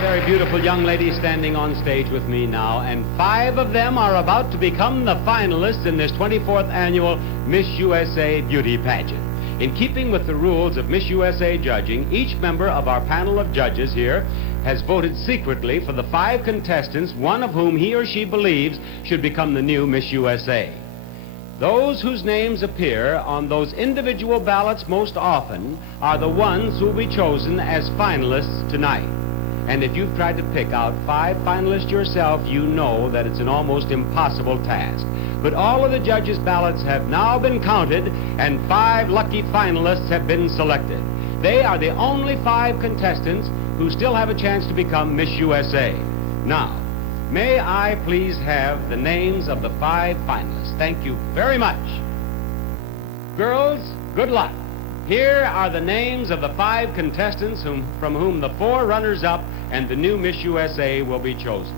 very beautiful young ladies standing on stage with me now, and 5 of them are about to become the finalists in this 24th annual Miss USA Beauty Pageant. In keeping with the rules of Miss USA judging, each member of our panel of judges here has voted secretly for the 5 contestants, one of whom he or she believes should become the new Miss USA. Those whose names appear on those individual ballots most often are the ones who will be chosen as finalists tonight. And if you've tried to pick out 5 finalists yourself, you know that it's an almost impossible task. But all of the judges' ballots have now been counted, and 5 lucky finalists have been selected. They are the only 5 contestants who still have a chance to become Miss USA. Now, may I please have the names of the 5 finalists? Thank you very much. Girls, good luck. Here are the names of the 5 contestants from whom the 4 runners-up and the new Miss USA will be chosen.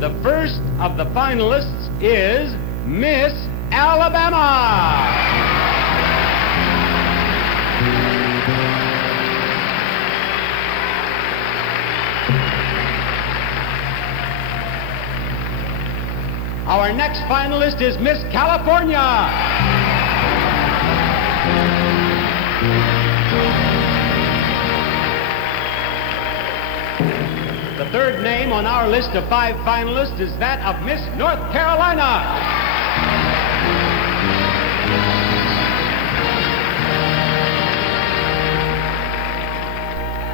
The first of the finalists is Miss Alabama. Our next finalist is Miss California. The third name on our list of 5 finalists is that of Miss North Carolina.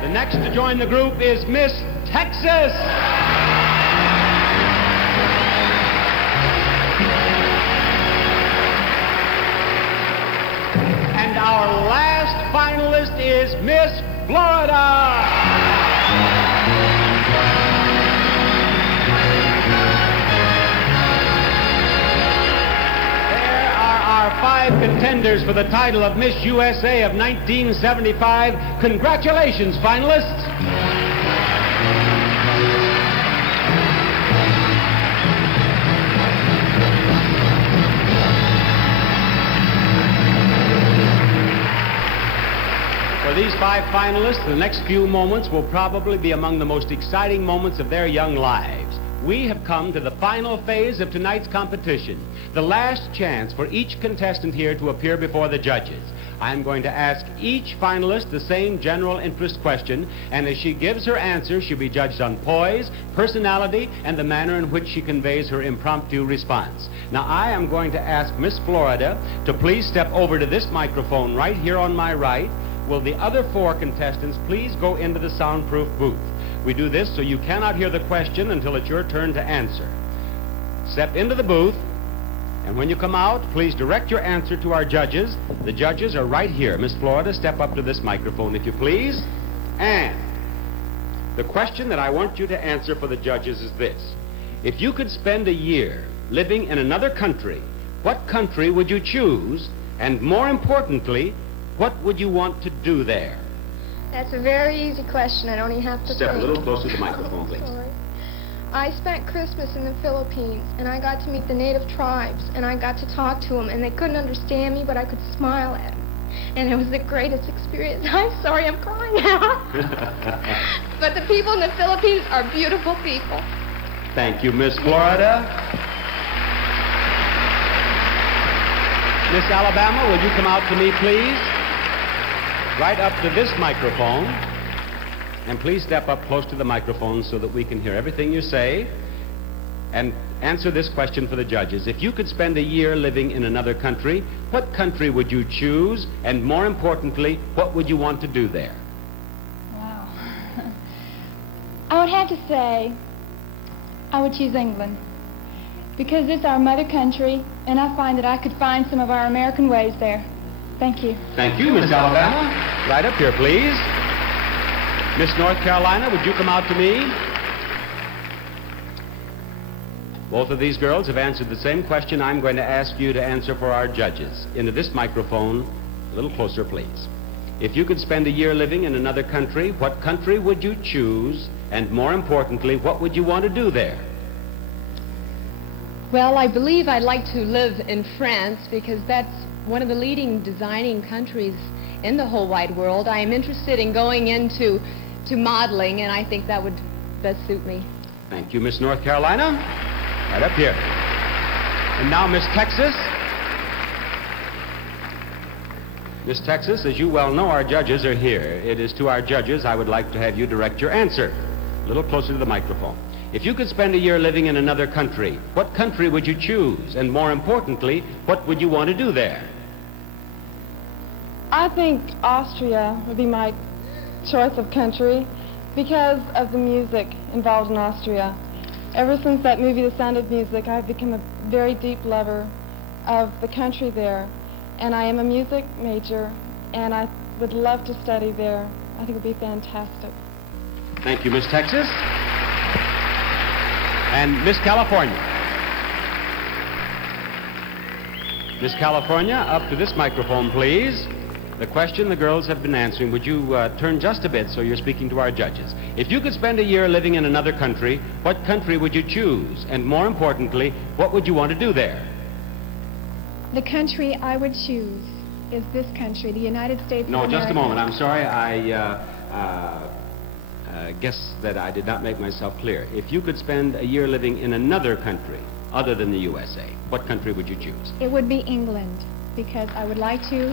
The next to join the group is Miss Texas. And our last finalist is Miss Florida. There are our 5 contenders for the title of Miss USA of 1975. Congratulations, finalists. For these 5 finalists, the next few moments will probably be among the most exciting moments of their young lives. We have come to the final phase of tonight's competition, the last chance for each contestant here to appear before the judges. I'm going to ask each finalist the same general interest question, and as she gives her answer, she'll be judged on poise, personality, and the manner in which she conveys her impromptu response. Now, I am going to ask Miss Florida to please step over to this microphone right here on my right. Will the other 4 contestants please go into the soundproof booth? We do this so you cannot hear the question until it's your turn to answer. Step into the booth, and when you come out, please direct your answer to our judges. The judges are right here. Miss Florida, step up to this microphone, if you please. And the question that I want you to answer for the judges is this. If you could spend a year living in another country, what country would you choose? And more importantly, what would you want to do there? That's a very easy question. I don't even have to Step think. a little closer to the microphone, please. Sorry. I spent Christmas in the Philippines, and I got to meet the native tribes, and I got to talk to them, and they couldn't understand me, but I could smile at them. And it was the greatest experience. I'm sorry, I'm crying now. But the people in the Philippines are beautiful people. Thank you, Miss Florida. Miss Alabama, will you come out to me, please? Right up to this microphone. And please step up close to the microphone so that we can hear everything you say. And answer this question for the judges. If you could spend a year living in another country, what country would you choose? And more importantly, what would you want to do there? Wow. I would have to say I would choose England, because it's our mother country, and I find that I could find some of our American ways there. Thank you. Thank you, Miss Alabama. Right up here, please. Miss North Carolina, would you come out to me? Both of these girls have answered the same question I'm going to ask you to answer for our judges. Into this microphone, a little closer, please. If you could spend a year living in another country, what country would you choose? And more importantly, what would you want to do there? Well, I believe I'd like to live in France because that's one of the leading designing countries in the whole wide world. I am interested in going into to modeling, and I think that would best suit me. Thank you, Miss North Carolina. Right up here. And now, Miss Texas. Miss Texas, as you well know, our judges are here. It is to our judges I would like to have you direct your answer. A little closer to the microphone. If you could spend a year living in another country, what country would you choose? And more importantly, what would you want to do there? I think Austria would be my choice of country because of the music involved in Austria. Ever since that movie, The Sound of Music, I've become a very deep lover of the country there. And I am a music major, and I would love to study there. I think it would be fantastic. Thank you, Miss Texas. And Miss California. Miss California, up to this microphone, please. The question the girls have been answering, would you turn just a bit so you're speaking to our judges? If you could spend a year living in another country, what country would you choose? And more importantly, what would you want to do there? The country I would choose is this country, the United States of America. No, just a moment. I'm sorry. I guess that I did not make myself clear. If you could spend a year living in another country other than the USA, what country would you choose? It would be England, because I would like to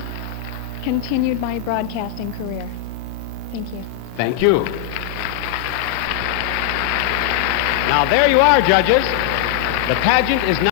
continue my broadcasting career. Thank you. Thank you. Now, there you are, judges. The pageant is now